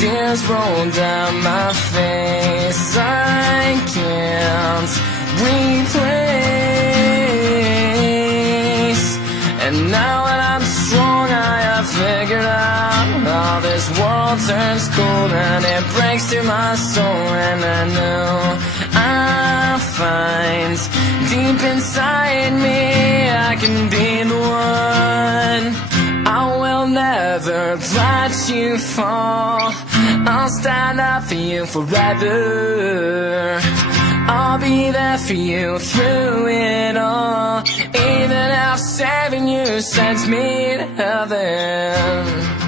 tears roll down my face. I can't replace. And now that I'm strong, I have figured out how this world turns cold and it breaks through my soul. And I know I'll find deep inside me I can be the one. I will never let you fall. I'll stand up for you forever. I'll be there for you through it all, even if saving you sends me to heaven.